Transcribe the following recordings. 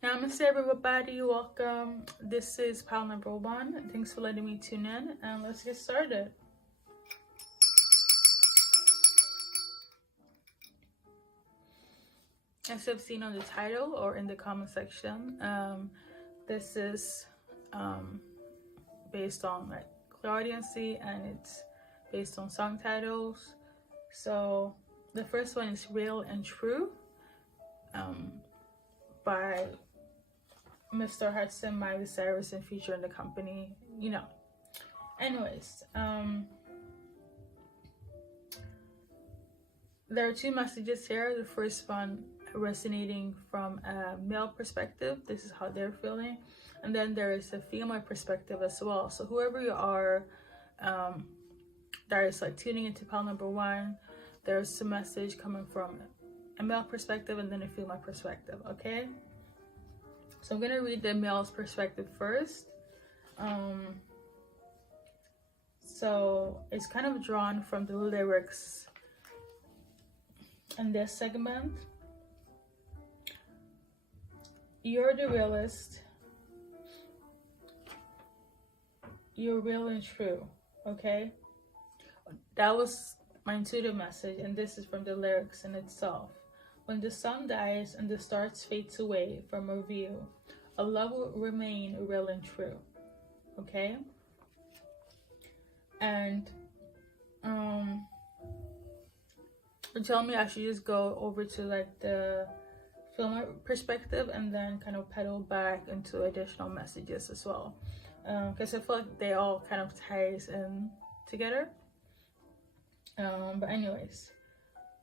Namaste everybody, welcome. This is pile number 1. Thanks for letting me tune in, and let's get started. As you've seen on the title or in the comment section, this is based on like Clairaudience, and it's based on song titles. So the first one is Real and True by Mr. Hudson, Miley Cyrus, and featuring the company, you know. Anyways, there are 2 messages here. The first one resonating from a male perspective. This is how they're feeling. And then there is a female perspective as well. So whoever you are, that is like tuning into pile number 1, there's a message coming from a male perspective and then a female perspective, okay? So I'm gonna read the male's perspective first. So it's kind of drawn from the lyrics in this segment. You're the realist. You're real and true, okay? That was my intuitive message, and this is from the lyrics in itself. When the sun dies and the stars fades away from our view, a love will remain real and true, okay? And tell me I should just go over to like the film perspective and then kind of pedal back into additional messages as well, because I feel like they all kind of ties in together. But anyways,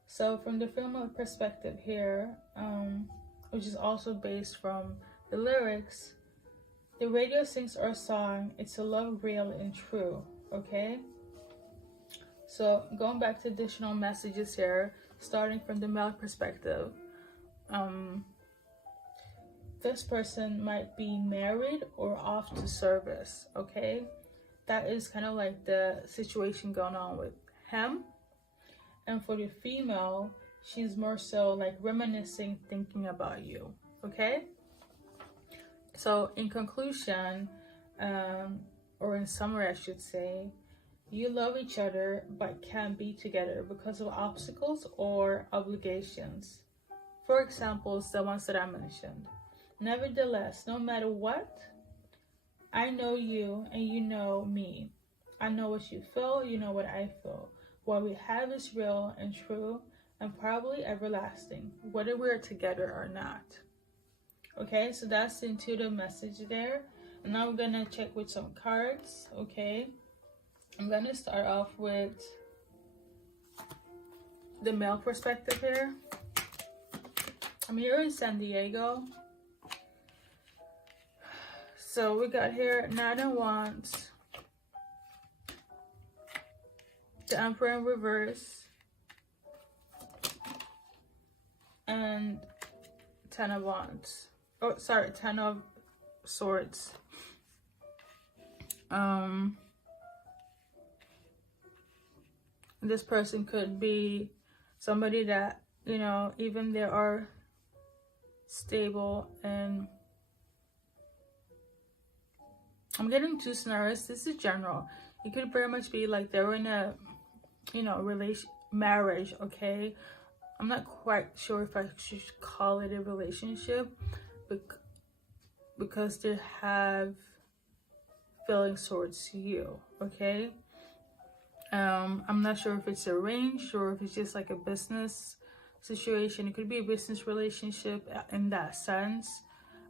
so from the female perspective here, which is also based from the lyrics, the radio sings our song, it's a love real and true, okay? So going back to additional messages here, starting from the male perspective, this person might be married or off to service, okay? That is kind of like the situation going on with him. And for the female, she's more so like reminiscing, thinking about you, okay? So in conclusion, or in summary I should say, you love each other but can't be together because of obstacles or obligations. For example, the ones that I mentioned. Nevertheless, no matter what, I know you and you know me. I know what you feel, you know what I feel. What we have is real and true and probably everlasting, whether we're together or not. Okay, so that's the intuitive message there. And now we're gonna check with some cards, okay? I'm gonna start off with the male perspective here. I'm here in San Diego. So we got here Nine of Wands, the Emperor in reverse, and 10 of Wands. Oh, sorry, 10 of Swords. This person could be somebody that, you know, even they are stable, and I'm getting 2 scenarios. This is general. It could very much be like they're in a, you know, marriage, okay? I'm not quite sure if I should call it a relationship because they have feelings towards you, okay? I'm not sure if it's arranged or if it's just like a business situation. It could be a business relationship in that sense.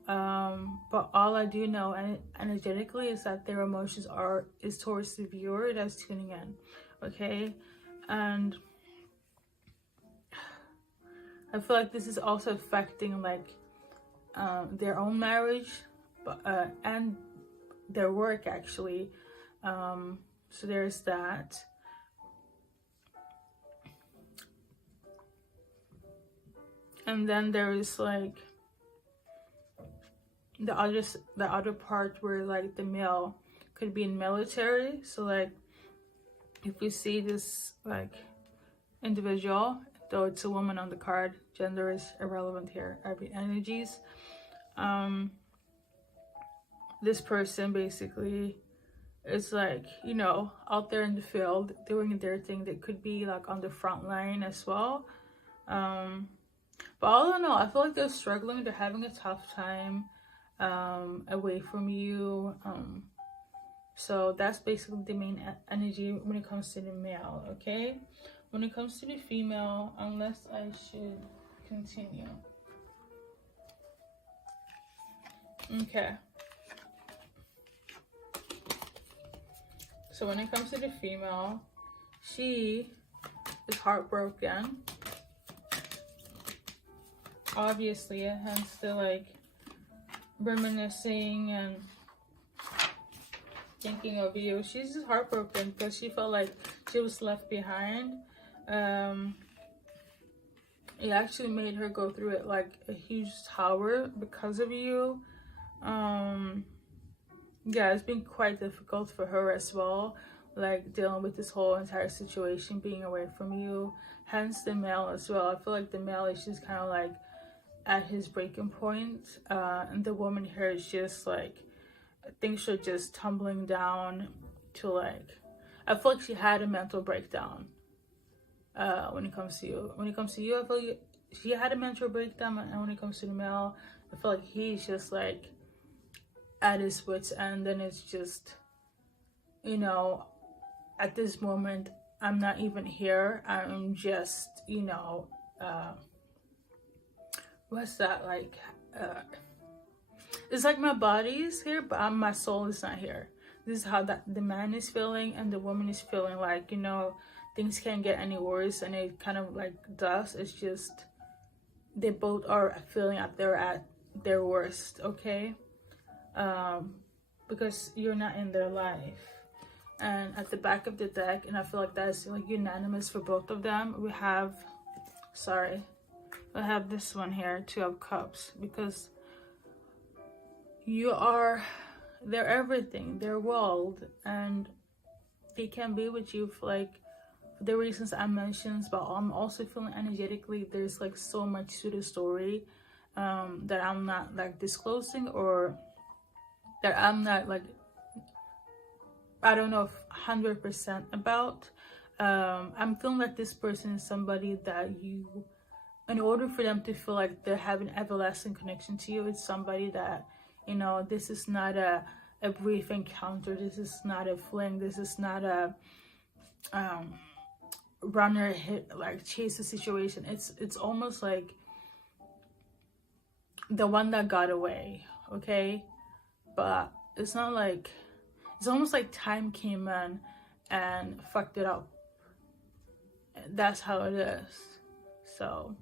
But all I do know energetically is that their emotions is towards the viewer that's tuning in, okay? And I feel like this is also affecting like their own marriage, and their work actually. So there's that. And then there is like the other part where like the male could be in military. So like if you see this like individual, though it's a woman on the card, gender is irrelevant here, every energies, This person basically is like, you know, out there in the field doing their thing. They could be like on the front line as well. But all in all, I feel like they're struggling. They're having a tough time away from you. So that's basically the main energy when it comes to the male, okay? When it comes to the female, unless I should continue. Okay. So when it comes to the female, she is heartbroken. Obviously, hence the like reminiscing and thinking of you. She's just heartbroken because she felt like she was left behind. It actually made her go through it like a huge tower because of you. Yeah, it's been quite difficult for her as well, like dealing with this whole entire situation, being away from you. Hence the male as well. I feel like the male is just kind of like at his breaking point, and the woman here is just like, things are just tumbling down to like, I feel like she had a mental breakdown when it comes to you. When it comes to you, I feel like she had a mental breakdown, and when it comes to the male, I feel like he's just like at his wits end, and it's just, you know, at this moment, I'm not even here. I'm just, you know, what's that like? It's like my body is here, but my soul is not here. This is how the man is feeling, and the woman is feeling like, you know, things can't get any worse, and it kind of like does. It's just they both are feeling at their worst, okay? Because you're not in their life. And at the back of the deck, and I feel like that's like unanimous for both of them, we have this one here, Two of Cups, because you are their everything, their world, and they can be with you for like the reasons I mentioned. But I'm also feeling energetically there's like so much to the story that I'm not like disclosing, or that I'm not like, I don't know if 100% about. I'm feeling like this person is somebody that you, in order for them to feel like they're having an everlasting connection to you, it's somebody that, you know, this is not a brief encounter. This is not a fling. This is not a runner hit, like chase a situation. It's almost like the one that got away, okay? But it's not like, it's almost like time came in and fucked it up. That's how it is. So,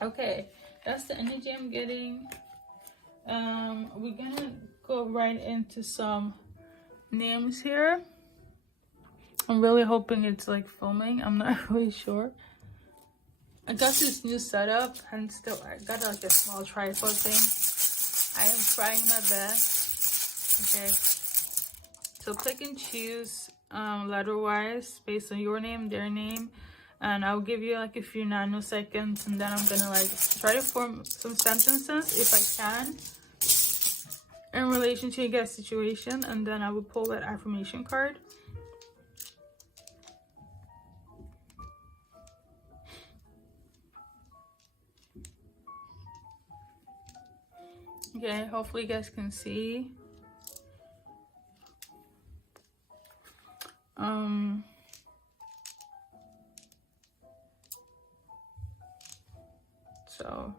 okay, that's the energy I'm getting. We're gonna go right into some names here. I'm really hoping it's like filming. I'm not really sure. I got this new setup, and still I got like a small tripod thing. I am trying my best. Okay, so click and choose letter wise based on your name, their name, and I'll give you like a few nanoseconds, and then I'm gonna like try to form some sentences if I can in relation to your situation, and then I will pull that affirmation card. Okay, hopefully you guys can see. So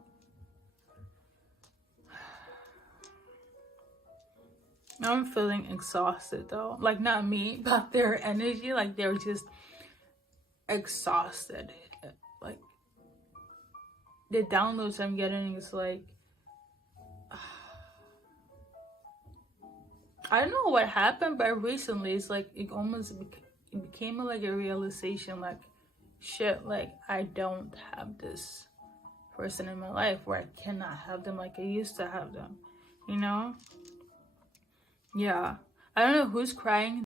now I'm feeling exhausted though. Like not me, but their energy. Like they're just exhausted. Like the downloads I'm getting is like, I don't know what happened, but recently it's like it almost became like a realization, like shit, like I don't have this person in my life, where I cannot have them like I used to have them, you know? Yeah, I don't know who's crying.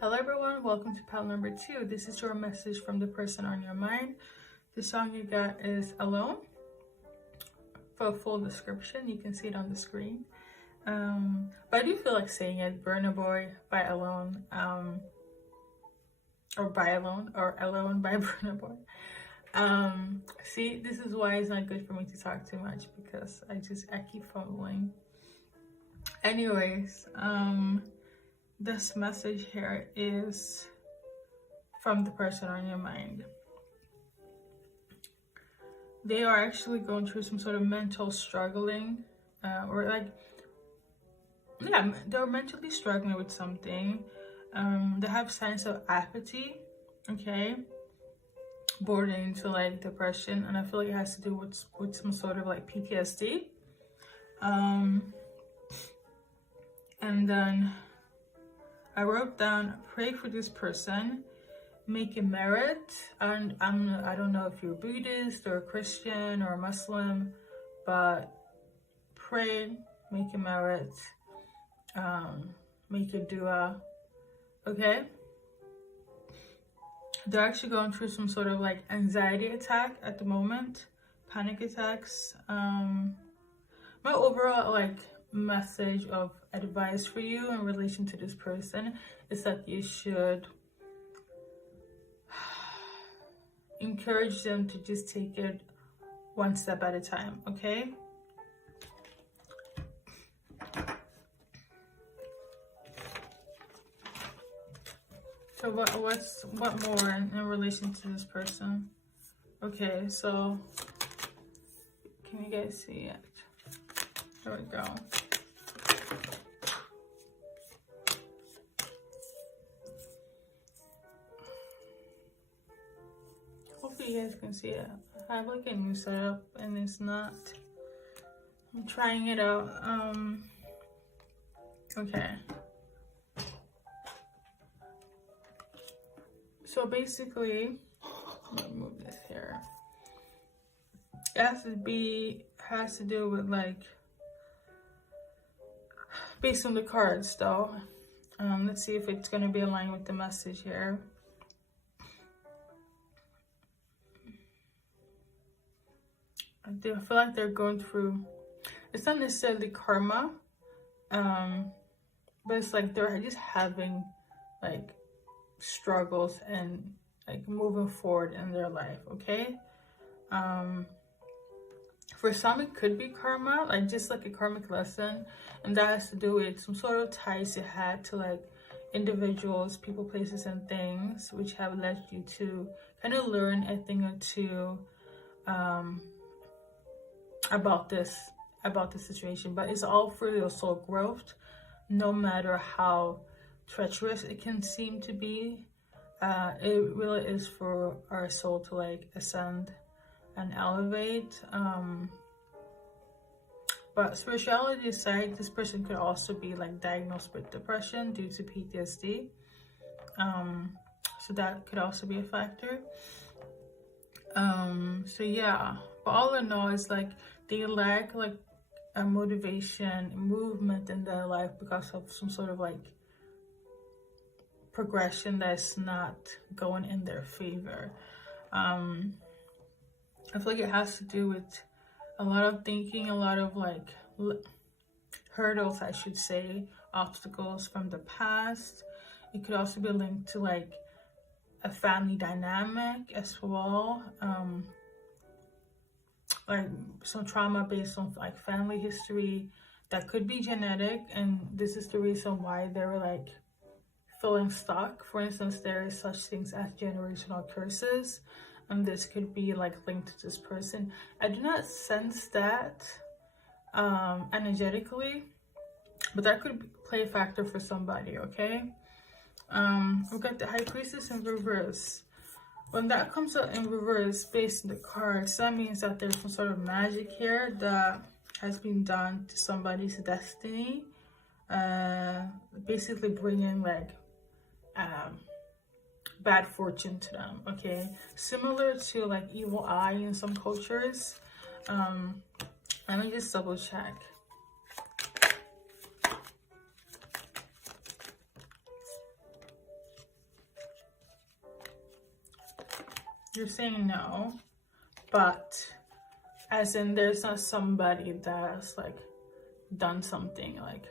Hello everyone, welcome to pile number 2. This is your message from the person on your mind. The song you got is Alone for a full description. You can see it on the screen. But I do feel like saying it, Burna Boy by Alone, or by Alone, or Alone by Burna Boy. See, this is why it's not good for me to talk too much, because I keep fumbling. Anyways, this message here is from the person on your mind. They are actually going through some sort of mental struggling, or like, yeah, they're mentally struggling with something. They have signs of apathy, okay, bordering into like depression, and I feel like it has to do with some sort of like PTSD. And then I wrote down, pray for this person, make a merit. And I don't know if you're Buddhist or a Christian or a Muslim, but pray, make a merit, make a dua, okay? They're actually going through some sort of like anxiety attack at the moment, panic attacks. My overall like message of advice for you in relation to this person is that you should encourage them to just take it one step at a time, okay? So what more in relation to this person? Okay, so can you guys see it? There we go. Hopefully you guys can see it. I have like a new setup and it's not. I'm trying it out. Okay. So basically, let me move this here. It has to do with like, based on the cards though. Let's see if it's gonna be aligned with the message here. I feel like they're going through, it's not necessarily karma, but it's like they're just having like struggles and like moving forward in their life, okay? For some it could be karma, like just like a karmic lesson, and that has to do with some sort of ties you had to like individuals, people, places, and things, which have led you to kind of learn a thing or two about this situation. But it's all for your soul growth, no matter how treacherous it can seem to be. It really is for our soul to like ascend and elevate. But spirituality aside, this person could also be like diagnosed with depression due to PTSD. So that could also be a factor. So yeah, but all in all, it's like they lack like a motivation, movement in their life because of some sort of like progression that's not going in their favor. I feel like it has to do with a lot of thinking, a lot of like hurdles, I should say, obstacles from the past. It could also be linked to like a family dynamic as well, like some trauma based on like family history that could be genetic, and this is the reason why they're like feeling stuck. For instance, there is such things as generational curses, and this could be like linked to this person. I do not sense that energetically, but that could play a factor for somebody, okay? We've got the High Priestess in reverse. When that comes out in reverse based on the cards, that means that there's some sort of magic here that has been done to somebody's destiny, basically bringing like bad fortune to them, okay? Similar to like evil eye in some cultures. Let me just double check. You're saying no, but as in there's not somebody that's like done something like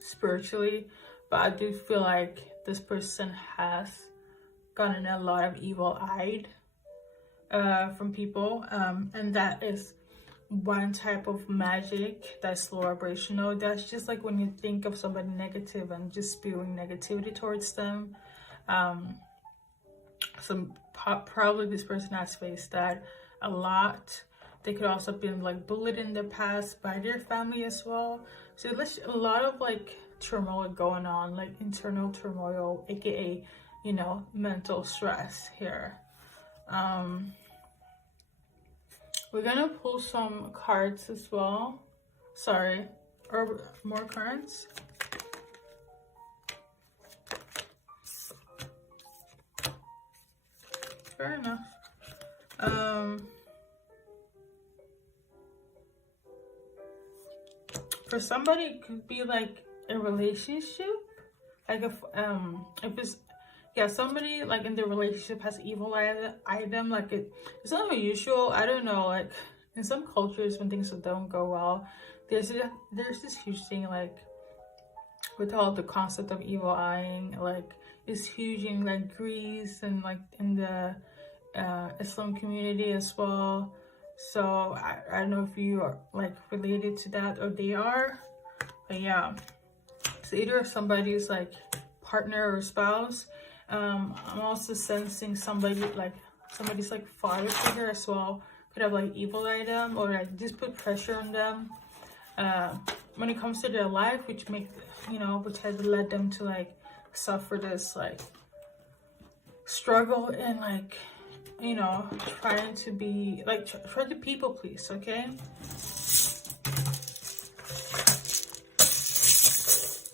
spiritually, but I do feel like this person has gotten a lot of evil eyed from people, and that is one type of magic that's low vibrational. That's just like when you think of somebody negative and just spewing negativity towards them. Probably this person has faced that a lot. They could also have been like bullied in the past by their family as well. So there's a lot of like turmoil going on, like internal turmoil, aka, you know, mental stress here. We're gonna pull some cards as well. Sorry, or more cards. Fair enough. For somebody, it could be like a relationship. Like if it's, yeah, somebody like in the relationship has evil item, like it's not unusual. I don't know, like in some cultures when things don't go well, there's this huge thing like with all the concept of evil eyeing, like it's huge in like Greece and like in the Islam community as well. So I don't know if you are like related to that or they are, but yeah. So either somebody's like partner or spouse. I'm also sensing somebody's like father figure as well could have like evil item or like just put pressure on them when it comes to their life, which has led them to like suffer this like struggle and like, you know, trying to be like try to people please. Okay,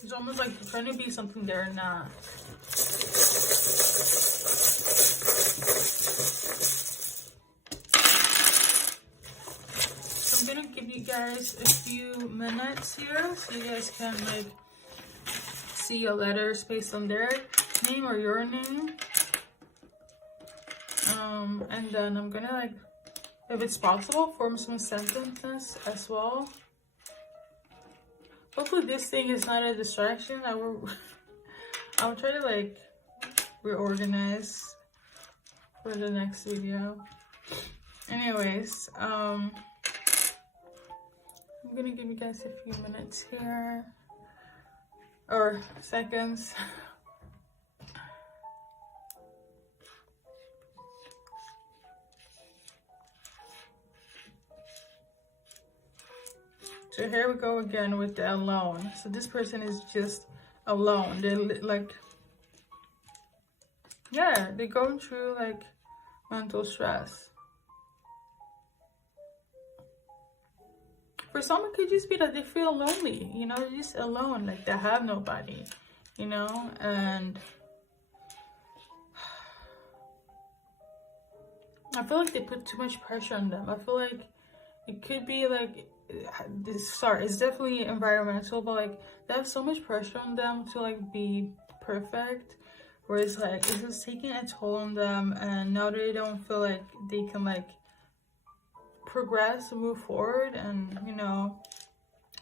it's almost like trying to be something they're not. So I'm gonna give you guys a few minutes here so you guys can like see your letters based on their name or your name. And then I'm gonna like, if it's possible, form some sentences as well. Hopefully this thing is not a distraction. I'll try to like reorganize for the next video. Anyways, I'm gonna give you guys a few minutes here or seconds. So here we go again with the alone. So this person is just alone. They're like, yeah, they're going through like mental stress. For some, it could just be that they feel lonely, you know, they're just alone, like they have nobody, you know, and I feel like they put too much pressure on them. I feel like it could be like, it's definitely environmental, but like they have so much pressure on them to like be perfect, whereas like it's just taking a toll on them, and now they don't feel like they can like progress and move forward, and you know,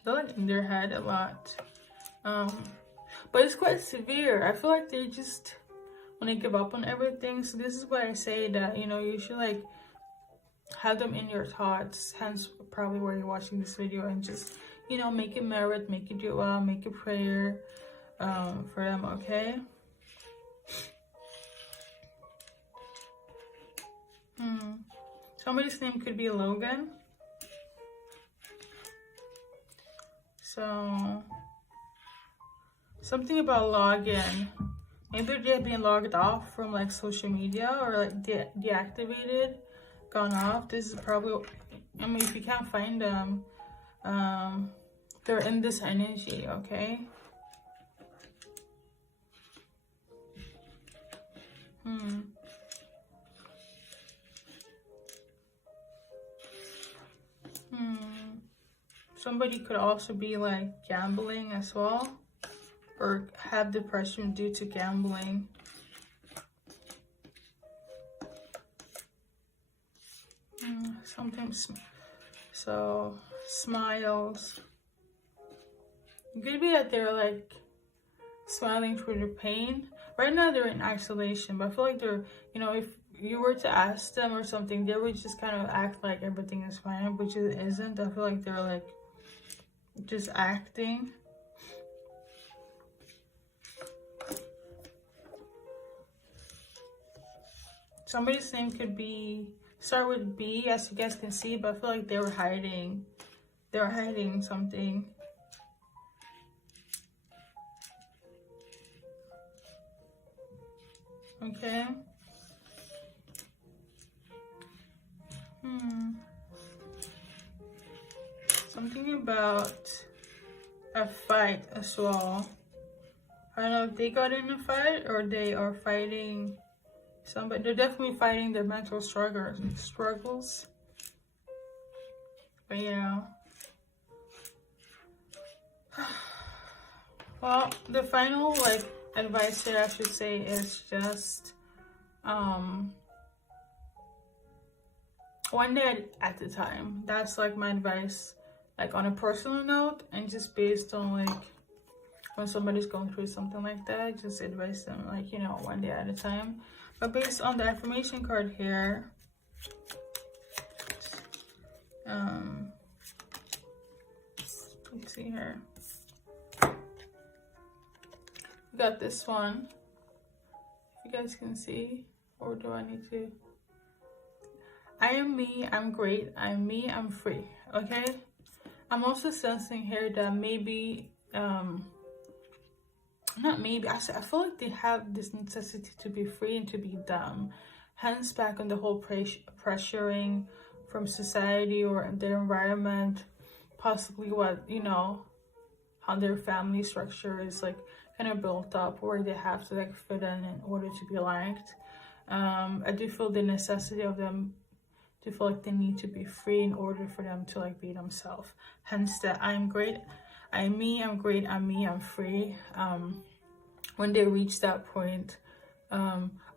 they're like in their head a lot. But it's quite severe. I feel like they just want to give up on everything. So this is why I say that, you know, you should like have them in your thoughts, hence probably why you're watching this video, and just, you know, make it merit, make it dua, make a prayer for them. Okay. Somebody's name could be Logan. So something about login. Maybe they're being logged off from like social media, or like deactivated, gone off. This is probably, I mean, if you can't find them, they're in this energy. Okay. Somebody could also be like gambling as well, or have depression due to gambling. Sometimes, so smiles. It could be that they're like smiling through their pain. Right now they're in isolation, but I feel like they're, you know, if you were to ask them or something, they would just kind of act like everything is fine, which it isn't. I feel like they're like just acting. Somebody's name could be start with B, as you guys can see, but I feel like they were hiding. They were hiding something. Okay. Something about a fight as well. I don't know if they got in a fight or they are fighting somebody. They're definitely fighting their mental struggles. But yeah. Well, the final like advice that I should say is just one day at a time. That's like my advice, like on a personal note, and just based on like when somebody's going through something like that, just advise them like, you know, one day at a time. But based on the affirmation card here, let's see here. We got this one. If you guys can see, or do I need to? I am me, I'm great, I'm me, I'm free. Okay? I'm also sensing here that maybe, not maybe, I feel like they have this necessity to be free and to be dumb. Hence back on the whole pressuring from society or their environment, possibly what, you know, how their family structure is like kind of built up, where they have to like fit in order to be liked. I do feel the necessity of them to feel like they need to be free in order for them to like be themselves. Hence that I'm great, I'm me, I'm great, I'm me, I'm free. When they reach that point,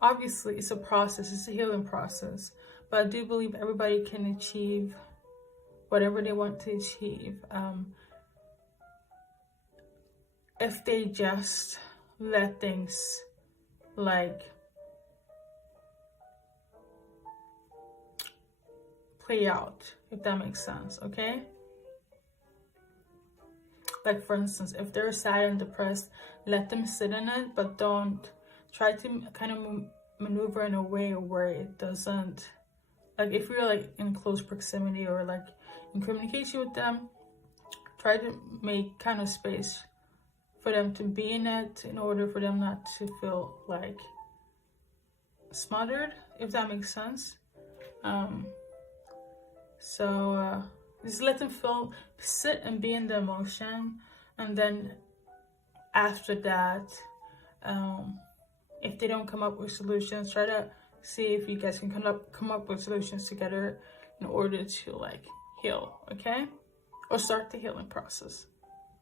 obviously it's a process, it's a healing process, but I do believe everybody can achieve whatever they want to achieve, if they just let things like play out, if that makes sense. Okay, like for instance, if they're sad and depressed, let them sit in it, but don't try to kind of maneuver in a way where it doesn't, like if you're like in close proximity or like in communication with them, try to make kind of space for them to be in it in order for them not to feel like smothered, if that makes sense. So just let them sit and be in the emotion, and then after that, if they don't come up with solutions, try to see if you guys can come up with solutions together in order to like heal, okay? Or start the healing process,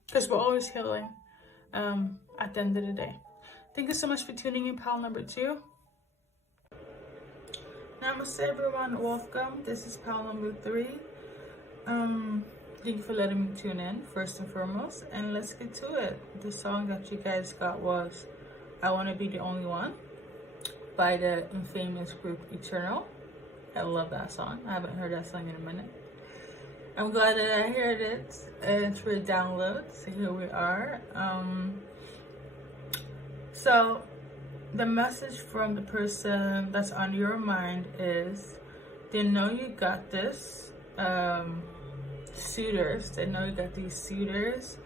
because we're always healing at the end of the day. Thank you so much for tuning in, pal number 2. Namaste everyone, welcome. This is pal number 3. Thank you for letting me tune in first and foremost, and let's get to it. The song that you guys got was I Want to Be the Only One by the infamous group Eternal. I love that song. I haven't heard that song in a minute. I'm glad that I heard it through a download. So here we are. So the message from the person that's on your mind is they know you got this. Suitors, they know you got these suitors,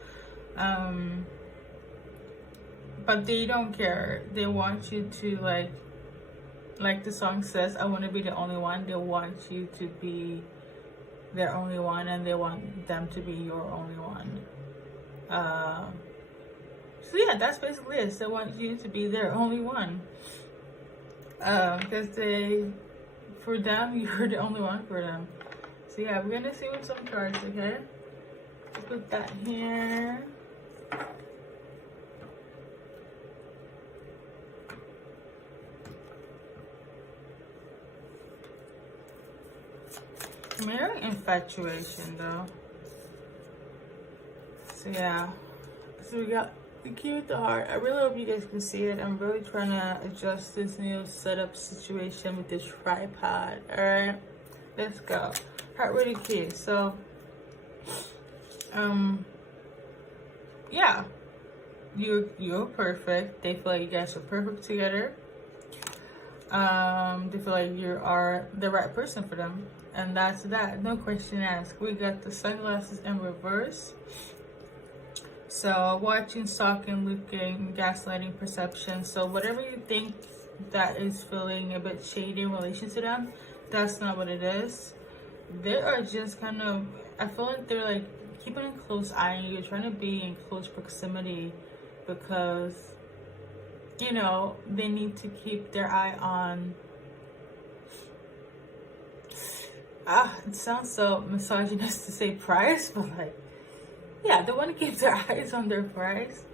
but they don't care. They want you to like the song says, I want to be the only one. They want you to be their only one, and they want them to be your only one. So yeah, that's basically it. They want you to be their only one, because for them, you're the only one for them. So yeah, we're gonna see with some cards, okay? Let's put that here. I'm hearing infatuation though. So yeah. So we got the key with the heart. I really hope you guys can see it. I'm really trying to adjust this new setup situation with this tripod. Alright. Let's go. Heart with a key. So yeah. You're perfect. They feel like you guys are perfect together. They feel like you are the right person for them, and that's that. No question asked. We got the sunglasses in reverse. So watching, stalking, looking, gaslighting, perception. So whatever you think that is feeling a bit shady in relation to them, that's not what it is. They are just kind of, I feel like they're like keeping a close eye on you. You're trying to be in close proximity because, you know, they need to keep their eye on, it sounds so misogynist to say price, but like, yeah, they want to keep their eyes on their price.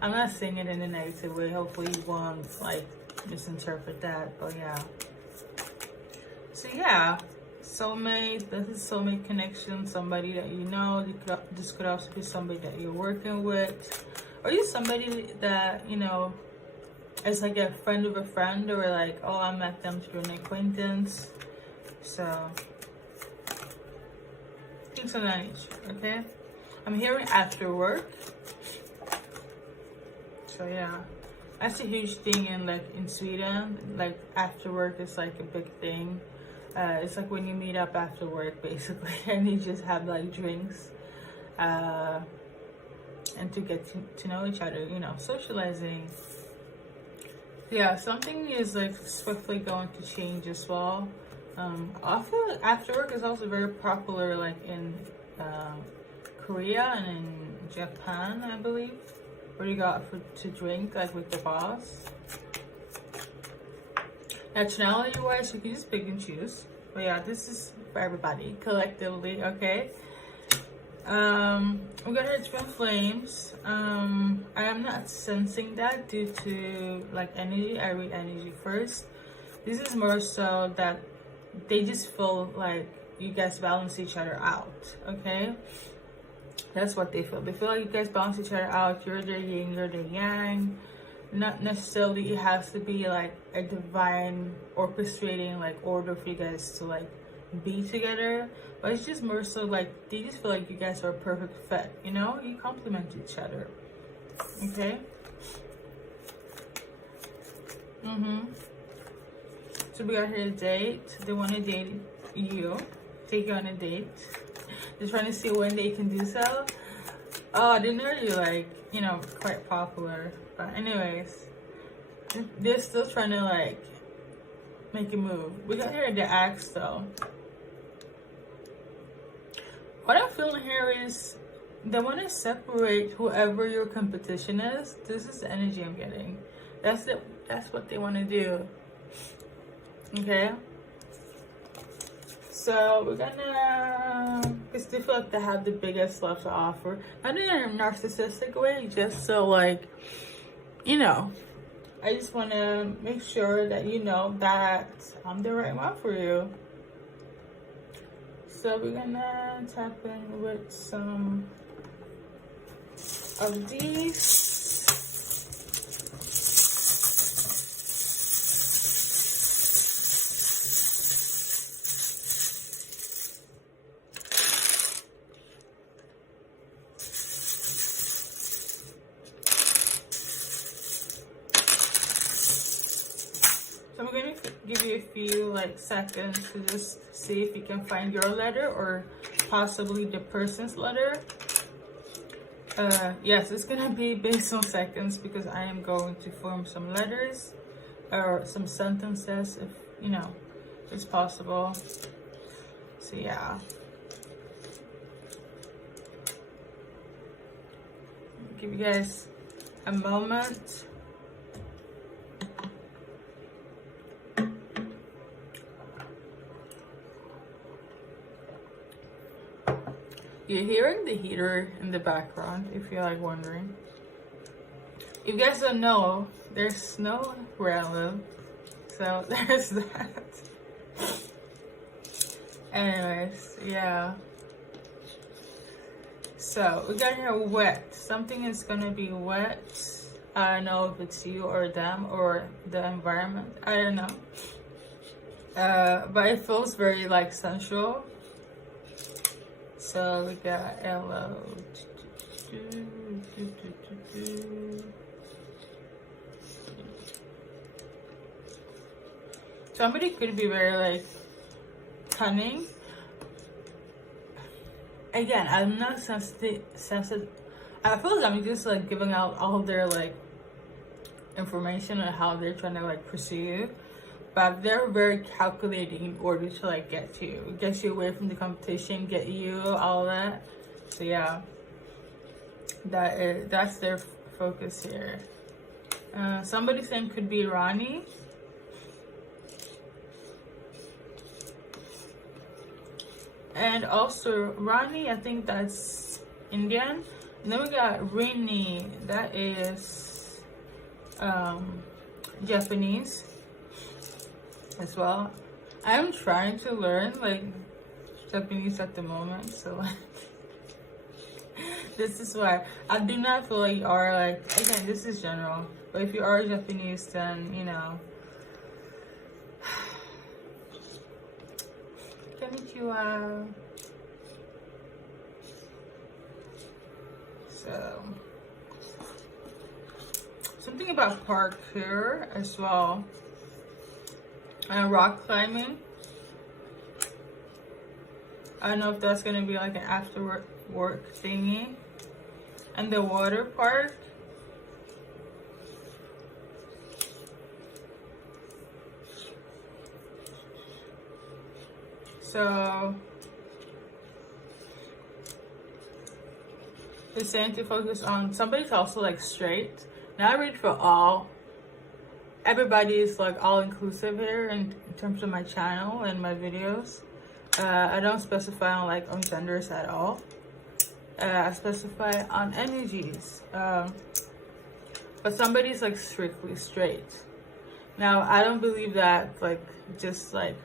I'm not saying it in a negative way. Hopefully you won't like misinterpret that, but yeah. So yeah, soulmate, this is soulmate connection, somebody that you know. This could also be somebody that you're working with, or just somebody that, you know, it's like a friend of a friend, or like, oh, I met them through an acquaintance. So things of that nature, okay? I'm hearing after work. So yeah, that's a huge thing in Sweden. Like after work is like a big thing. It's like when you meet up after work basically, and you just have like drinks, and to get to know each other, you know, socializing. Yeah, something is like swiftly going to change as well. Also, after work is also very popular like in Korea and in Japan, I believe, where you got to drink like with the boss. Nationality wise, you can just pick and choose, but yeah, this is for everybody collectively, okay? We got her twin flames. I am not sensing that due to like energy. I read energy first. This is more so that they just feel like you guys balance each other out, okay? That's what they feel. They feel like you guys balance each other out. You're their yin, you're their yang. Not necessarily it has to be like a divine orchestrating like order for you guys to like be together, but it's just more so like they just feel like you guys are a perfect fit, you know? You complement each other, okay? So we got here a date. They want to date you, take you on a date. They're trying to see when they can do so. Oh, I didn't know you're like, you know, quite popular. But anyways, they're still trying to like make a move. We got here the axe though. What I'm feeling here is they want to separate whoever your competition is. This is the energy I'm getting. That's what they want to do. Okay. So we're gonna, because they feel like they have the biggest love to offer. Not in a narcissistic way, just so like, you know, I just want to make sure that you know that I'm the right one for you. So we're gonna tap in with some of these. So I'm going to give you a few like seconds to just see if you can find your letter or possibly the person's letter. Yes, it's going to be based on seconds because I am going to form some letters or some sentences if, you know, it's possible. So yeah. Give you guys a moment. You're hearing the heater in the background, if you're like wondering. If you guys don't know, there's snow where I live, so there's that. Anyways, yeah. So we got here wet. Something is gonna be wet. I don't know if it's you or them or the environment. I don't know. But it feels very like sensual. So we got hello. Somebody could be very like cunning. Again, I'm not sensitive. I feel like I'm just like giving out all their like information on how they're trying to like pursue you, but they're very calculating in order to like get you away from the competition, get you all that. So yeah, that's their focus here. Somebody's name could be Rani. And also Rani, I think that's Indian. And then we got Rini, that is Japanese as well. I'm trying to learn like Japanese at the moment, so this is why I do not feel like you are like, again, this is general, but if you are Japanese, then you know, konnichiwa. So something about park here as well, and rock climbing. I don't know if that's gonna be like an after work thingy. And the water park. So it's saying to focus on somebody's also like straight. Now I read for all. Everybody is like all inclusive here in terms of my channel and my videos. I don't specify on genders at all. I specify on energies. But somebody's like strictly straight. Now I don't believe that like just like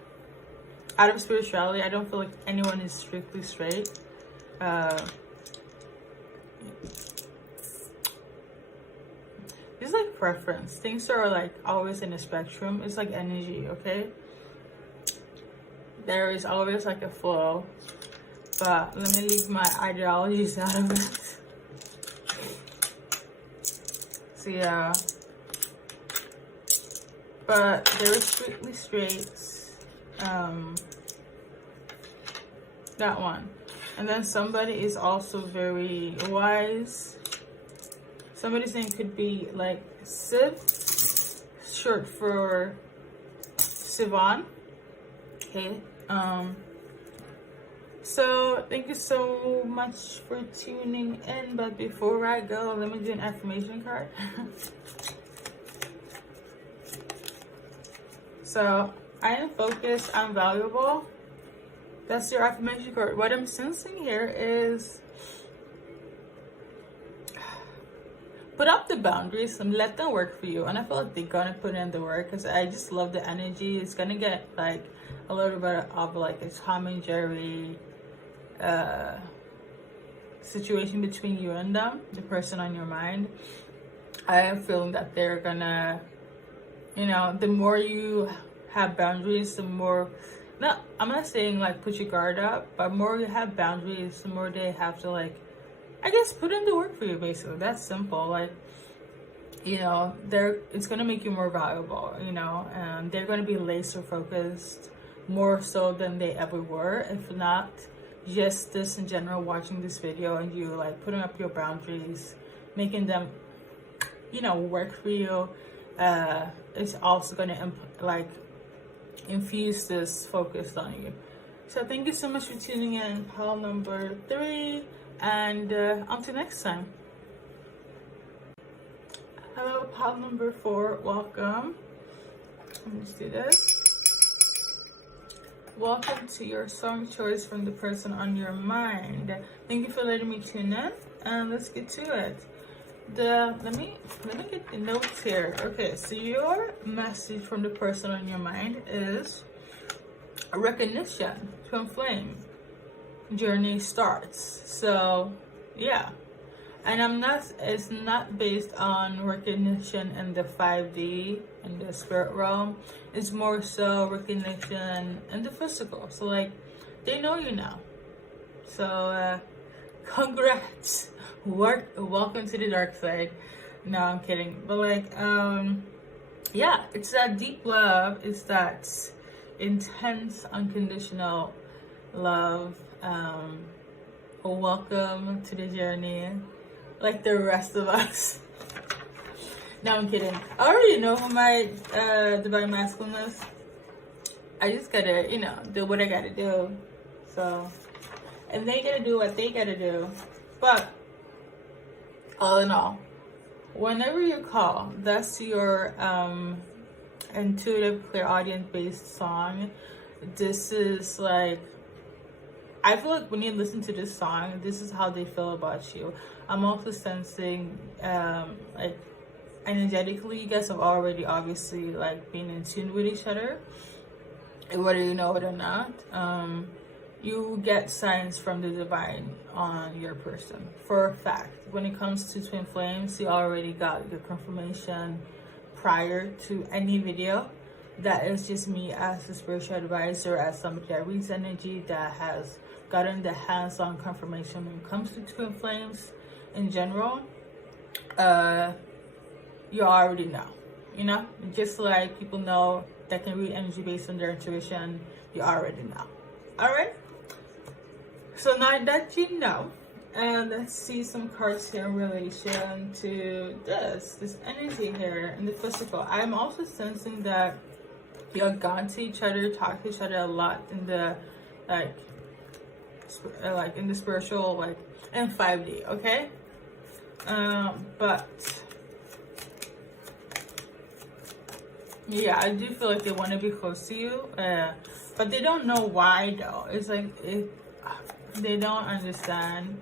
out of spirituality, I don't feel like anyone is strictly straight. It's like preference. Things are like always in a spectrum. It's like energy, okay? There is always like a flow. But let me leave my ideologies out of it. So yeah. But they're strictly straight. That one. And then somebody is also very wise. Somebody's name could be like Siv, short for Sivan. Okay. So thank you so much for tuning in. But before I go, let me do an affirmation card. So I am focused, I'm valuable. That's your affirmation card. What I'm sensing here is put up the boundaries and let them work for you. And I feel like they're gonna put in the work because I just love the energy. It's gonna get like a little bit of like a Tom and Jerry situation between you and them, the person on your mind. I am feeling that they're gonna, you know, the more you have boundaries, the more, I'm not saying like put your guard up, but more you have boundaries, the more they have to like, I guess, put in the work for you, basically. That's simple. Like, you know, it's gonna make you more valuable, you know, and they're gonna be laser focused more so than they ever were. If not, just this in general, watching this video and you like putting up your boundaries, making them, you know, work for you, it's also gonna infuse this focus on you. So thank you so much for tuning in, pile number 3, and until next time. Hello, pile number 4, welcome. Let's do this. Welcome to your song choice from the person on your mind. Thank you for letting me tune in, and let's get to it. Let me get the notes here. Okay, so your message from the person on your mind is recognition. twin flame journey starts. So yeah, and it's not based on recognition in the 5D in the spirit realm. It's more so recognition in the physical. So like, they know you now. So congrats. Welcome to the dark side. No, I'm kidding. But like, yeah, it's that deep love. It's that intense, unconditional love. Welcome to the journey, like the rest of us. No, I'm kidding. I already know who my divine masculine is. I just gotta, do what I gotta do. So, and they gotta do what they gotta do. But all in all, whenever you call, that's your intuitive, clairaudience based song. This is like, I feel like when you listen to this song, this is how they feel about you. I'm also sensing like energetically, you guys have already obviously like been in tune with each other, whether you know it or not. You get signs from the divine on your person for a fact. When it comes to twin flames, you already got your confirmation prior to any video. That is just me as a spiritual advisor, as somebody that reads energy, that has gotten the hands-on confirmation when it comes to twin flames in general. You already know, just like people know that can read energy based on their intuition. You already know. All right. So now that you know, and let's see some cards here in relation to this energy here in the physical. I'm also sensing that you're gone to each other, talk to each other a lot in the like in the spiritual, like in 5D, okay? But yeah, I do feel like they want to be close to you, but they don't know why though. It's like they don't understand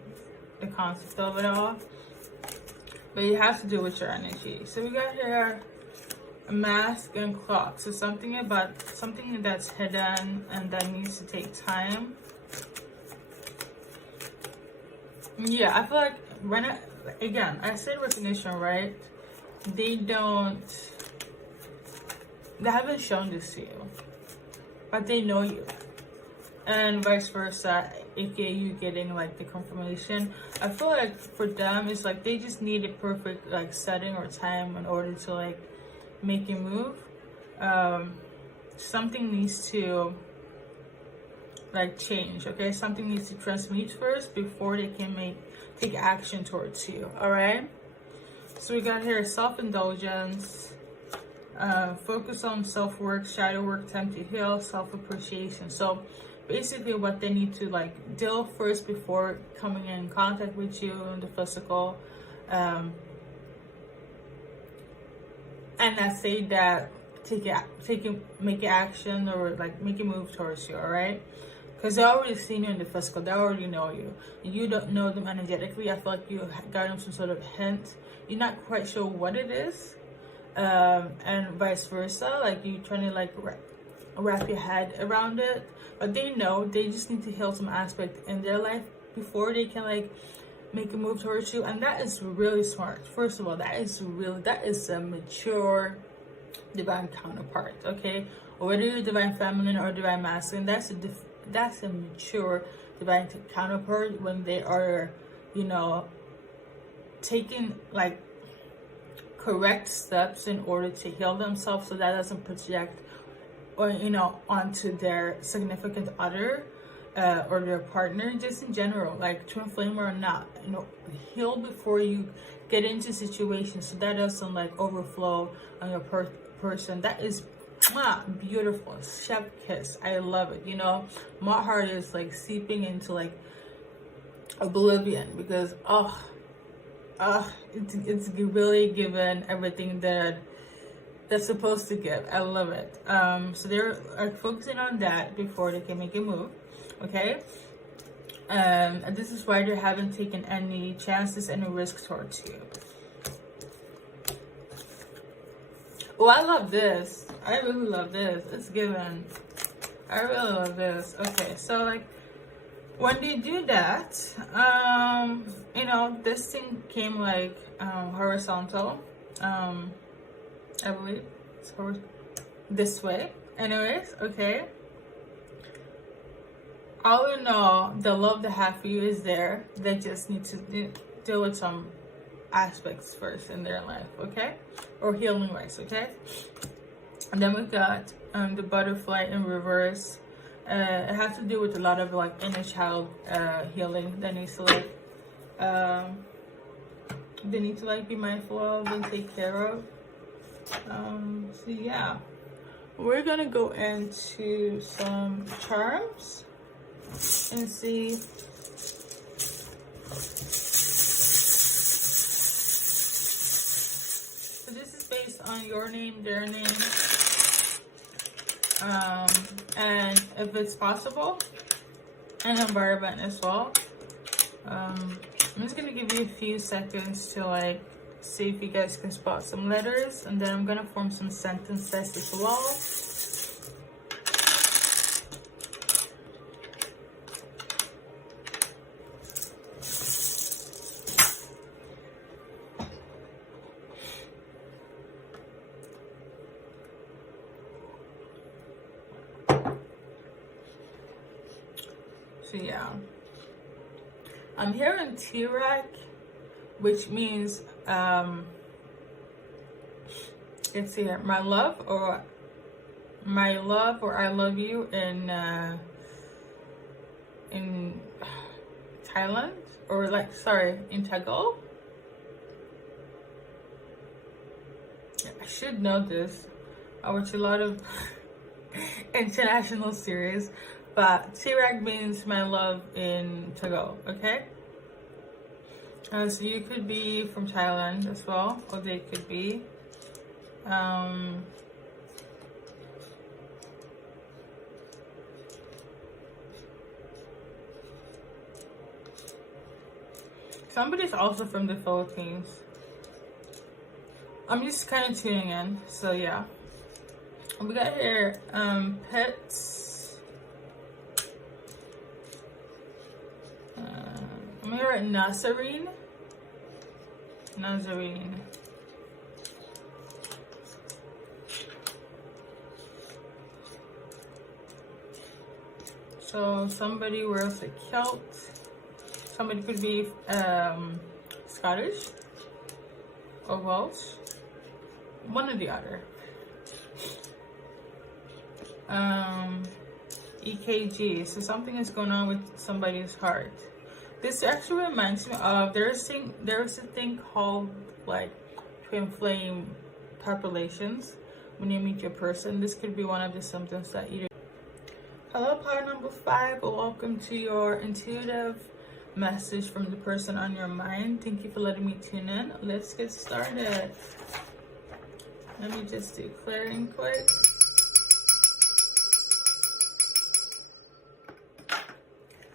the concept of it all, but it has to do with your energy. So we got here a mask and clock. So something that's hidden and that needs to take time. Yeah, I feel like when I said recognition, right? They haven't shown this to you, but they know you, and vice versa, aka you getting like the confirmation. I feel like for them, it's like they just need a perfect like setting or time in order to like make a move. Something needs to like change, okay? Something needs to transmute first before they can take action towards you. All right, so we got here self-indulgence, focus on self-work, shadow work, time to heal, self-appreciation. So basically what they need to like deal first before coming in contact with you in the physical, and I say that make action or like make a move towards you. All right, because they already seen you in the physical, they already know you. You don't know them energetically. I feel like you got them some sort of hint. You're not quite sure what it is, and vice versa. Like you trying to like wrap your head around it, but they know. They just need to heal some aspect in their life before they can like make a move towards you, and that is really smart. First of all, that is a mature divine counterpart. Okay, whether you're divine feminine or divine masculine, that's a mature divine counterpart when they are, taking like correct steps in order to heal themselves, so that doesn't project or onto their significant other or their partner. Just in general, like twin flame or not, heal before you get into situations, so that doesn't like overflow on your person. That is beautiful. Chef kiss. I love it. My heart is like seeping into like oblivion, because it's really given everything that's supposed to give. I love it. So they're focusing on that before they can make a move. Okay, and this is why they haven't taken any chances, any risks towards you. Oh, I love this. I really love this. It's given I really love this. Okay, so like when they do that, you know, this thing came like horizontal. I believe it's this way. Anyways, okay. All in all, the love they have for you is there. They just need to deal with some aspects first in their life, okay? Or healing wise, okay? And then we got the butterfly in reverse. It has to do with a lot of like inner child healing that needs to like they need to like be mindful of and take care of. So yeah, we're gonna go into some charms and see. So this is based on your name, their name, and if it's possible, an environment as well. I'm just gonna give you a few seconds to like see if you guys can spot some letters, and then I'm gonna form some sentences as well. So yeah, I'm hearing T-Rack, which means let's see here, my love or I love you in Thailand, or like, sorry, in Tagalog. I should know this. I watch a lot of international series, but T-Rack means my love in Tagalog, okay? So you could be from Thailand as well, or they could be. Somebody's also from the Philippines. I'm just kind of tuning in, so yeah. We got here pets. I'm gonna write Nazarene. So somebody wears a kilt. Somebody could be Scottish or Welsh. One or the other. EKG. So something is going on with somebody's heart. This actually reminds me of there's a thing called like twin flame populations when you meet your person. This could be one of the symptoms that you. Hello, part number 5. Welcome to your intuitive message from the person on your mind. Thank you for letting me tune in. Let's get started. Let me just do clearing quick.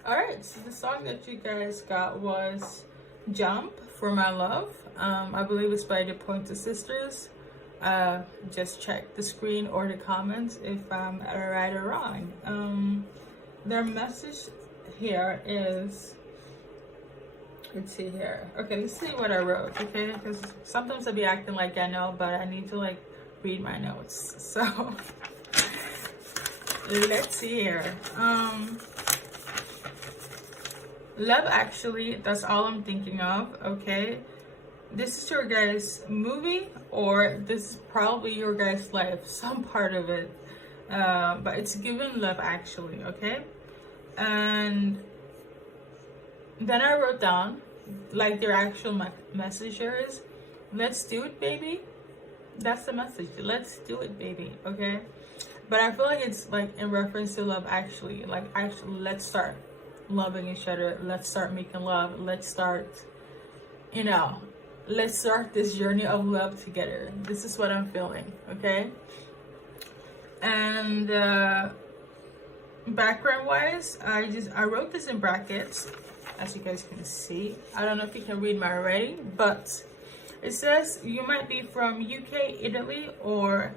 Alright, so the song that you guys got was Jump for My Love. I believe it's by the Pointer Sisters. Just check the screen or the comments if I'm right or wrong. Their message here is, let's see here. Okay, let's see what I wrote, okay? Because sometimes I'll be acting like I know, but I need to like read my notes. So, let's see here. Love Actually, that's all I'm thinking of, okay? This is your guys' movie, or this is probably your guys' life, some part of it. But it's given Love Actually, okay? And then I wrote down, like their actual message here is, let's do it, baby. That's the message. Let's do it, baby, okay? But I feel like it's like in reference to Love Actually. Like, actually, let's start loving each other. Let's start making love. Let's start, you know, let's start this journey of love together. This is what I'm feeling, okay? And background wise, I wrote this in brackets, as you guys can see. I don't know if you can read my writing, but it says you might be from UK, Italy, or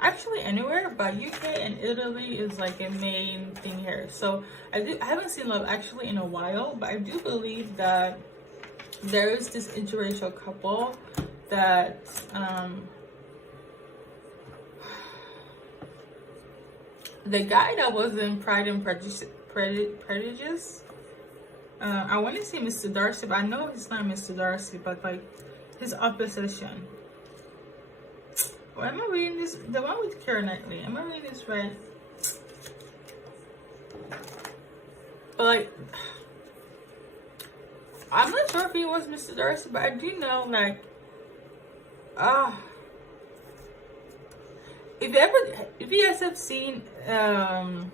actually anywhere, but UK and Italy is like a main thing here. So I haven't seen Love Actually in a while, but I do believe that there is this interracial couple that the guy that was in Pride and Prejudice, I want to say Mr. Darcy, but I know he's not Mr. Darcy, but like his opposition. Am I reading this? The one with Keira Knightley. Am I reading this right? But like, I'm not sure if he was Mr. Darcy, but I do know like, if you guys have seen The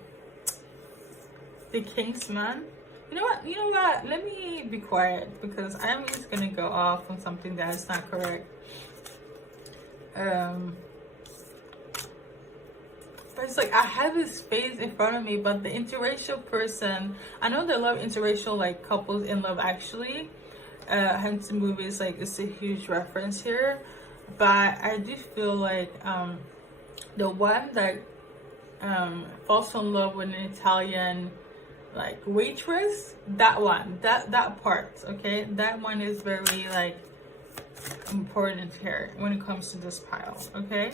King's Man, you know what? Let me be quiet because I'm just gonna go off on something that is not correct. But it's like I have his face in front of me, but the interracial person, I know they love interracial like couples in Love Actually, hence the movies, like it's a huge reference here. But I do feel like the one that falls in love with an Italian like waitress, that one, that part, okay, that one is very like important here when it comes to this pile, okay?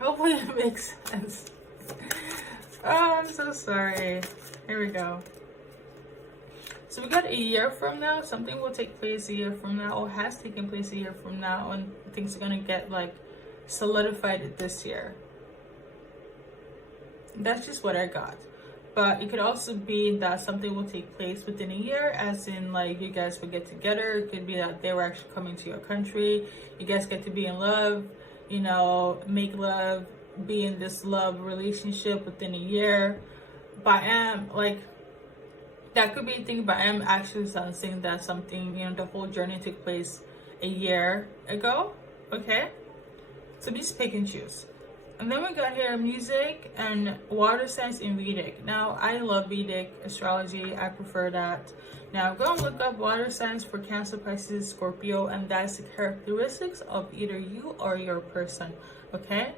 Hopefully it makes sense. Oh, I'm so sorry. Here we go. So we got a year from now, something will take place a year from now, or has taken place a year from now, and things are gonna get like solidified this year. That's just what I got. But it could also be that something will take place within a year, as in like you guys will get together. It could be that they were actually coming to your country. You guys get to be in love, you know, make love, be in this love relationship within a year. But I am like, that could be a thing, but I am actually sensing that something, you know, the whole journey took place a year ago, okay? So just pick and choose. And then we got here music and water signs in Vedic. Now, I love Vedic astrology. I prefer that. Now, go and look up water signs for Cancer, Pisces, Scorpio, and that's the characteristics of either you or your person, okay?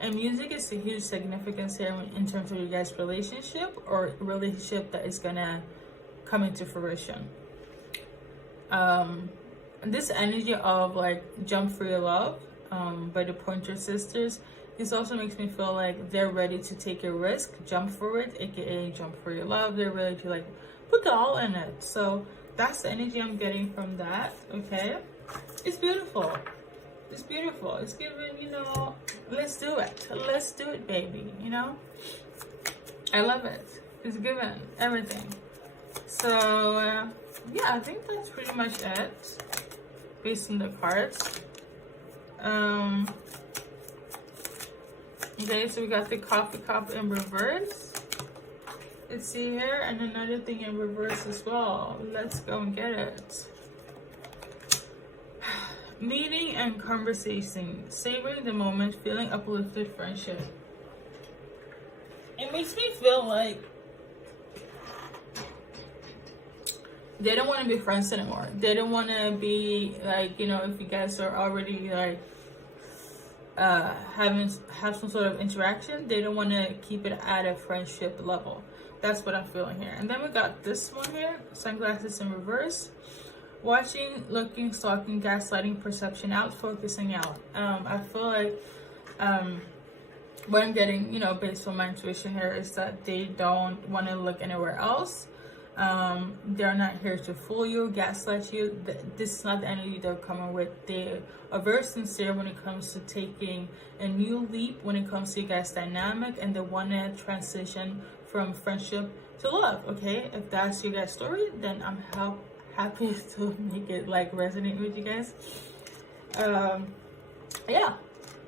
And music is a huge significance here in terms of your guys' relationship, or relationship that is gonna come into fruition. This energy of like Jump for Your Love by the Pointer Sisters, this also makes me feel like they're ready to take a risk, jump for it, aka jump for your love. They're ready to like put the all in it. So that's the energy I'm getting from that, okay? It's beautiful. It's beautiful. It's giving, you know, let's do it. Let's do it, baby, you know? I love it. It's given everything. So, yeah, I think that's pretty much it based on the cards. Okay, so we got the coffee cup in reverse. Let's see here, and another thing in reverse as well. Let's go and get it. Meeting and conversation, savoring the moment, feeling uplifted friendship. It makes me feel like they don't want to be friends anymore. They don't want to be like, you know, if you guys are already like have some sort of interaction, they don't want to keep it at a friendship level. That's what I'm feeling here. And then we got this one here, sunglasses in reverse. Watching, looking, stalking, gaslighting, perception out, focusing out. I feel like what I'm getting, you know, based on my intuition here, is that they don't want to look anywhere else. They're not here to fool you, gaslight you. This is not the energy they're coming with. They are very sincere when it comes to taking a new leap when it comes to you guys' dynamic, and they want to transition from friendship to love, okay? If that's your guys' story, then I'm happy to make it like resonate with you guys. Yeah,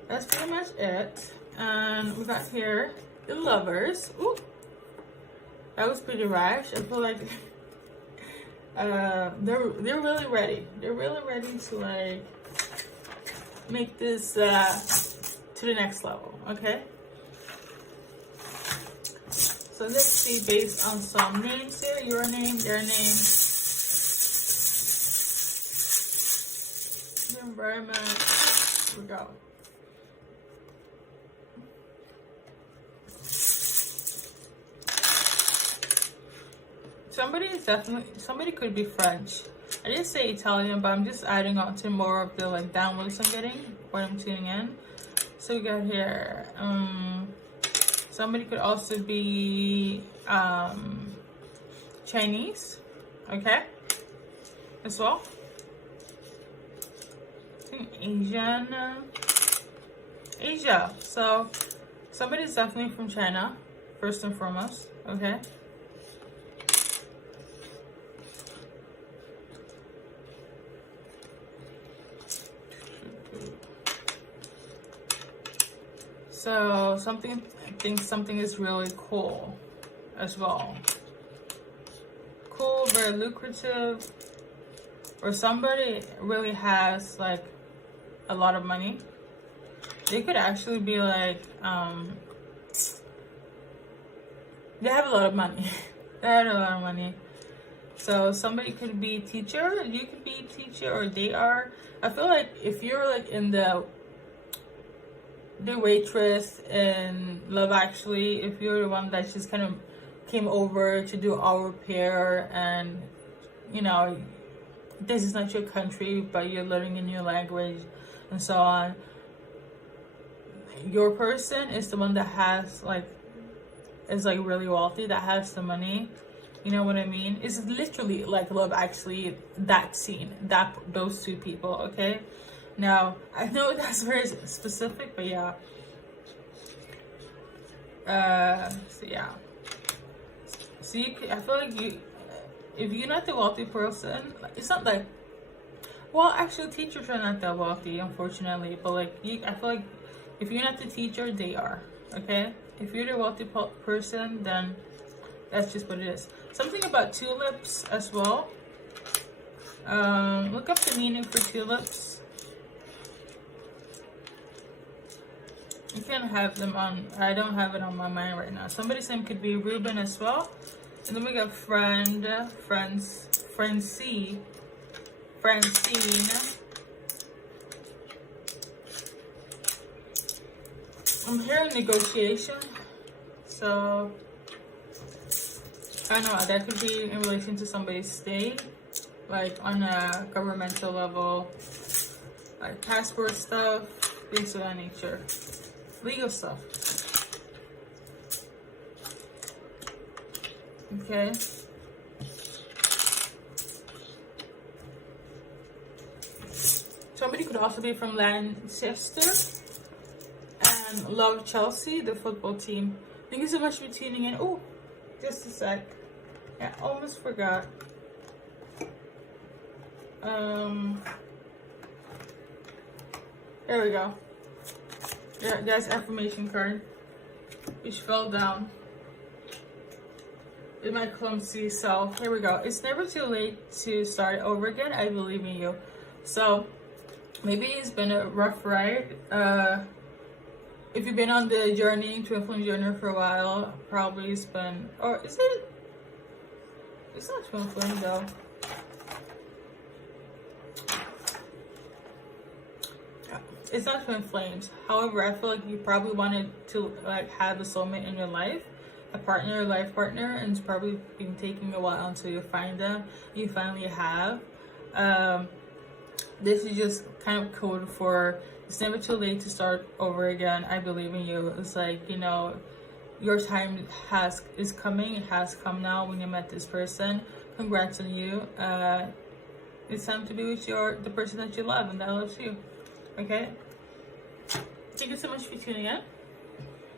that's pretty much it. And we got here the Lovers. Ooh, that was pretty rash. I feel like they're really ready. They're really ready to like make this to the next level, okay? So let's see, based on some names here, your name, their name, the environment. Here we go. somebody could be French. I didn't say Italian, but I'm just adding on to more of the like downloads I'm getting when I'm tuning in. So we got here, somebody could also be Chinese, okay, as well. Asia. So somebody's definitely from China, first and foremost, okay. So I think something is really cool as well. Cool, very lucrative, or somebody really has like a lot of money. They could actually be like, they have a lot of money. They have a lot of money. So somebody could be teacher, you could be teacher, or they are. I feel like if you're like in the waitress in Love Actually, if you're the one that just kind of came over to do our repair, and you know, this is not your country, but you're learning a new language and so on. Your person is the one that has like, is like really wealthy, that has the money. You know what I mean? It's literally like Love Actually, that scene, those two people, okay? Now, I know that's very specific, but yeah. So yeah. So I feel like if you're not the wealthy person, it's not like, well, actually teachers are not that wealthy, unfortunately, but like, I feel like if you're not the teacher, they are, okay? If you're the wealthy person, then that's just what it is. Something about tulips as well. Look up the meaning for tulips. You can have them on, I don't have it on my mind right now. Somebody's name could be Ruben as well. And then we got Francine. I'm hearing negotiation. So, I don't know, that could be in relation to somebody's stay. Like on a governmental level. Like passport stuff, things of that nature. Legal stuff. Okay. Somebody could also be from Lancaster and love Chelsea, the football team. Thank you so much for tuning in. Oh, just a sec. I almost forgot. There we go. Yeah, that's affirmation card, which fell down in my clumsy self. Here we go. It's never too late to start over again. I believe in you. So maybe it's been a rough ride. If you've been on the journey, twin flame journey for a while, probably it's been, or is it? It's not twin flame though. It's not twin flames. However, I feel like you probably wanted to like have a soulmate in your life, a partner, a life partner, and it's probably been taking a while until you find them. You finally have. This is just kind of code for it's never too late to start over again. I believe in you. It's like, you know, your time is coming. It has come now when you met this person. Congrats on you. It's time to be with the person that you love and that loves you. Okay? Thank you so much for tuning in.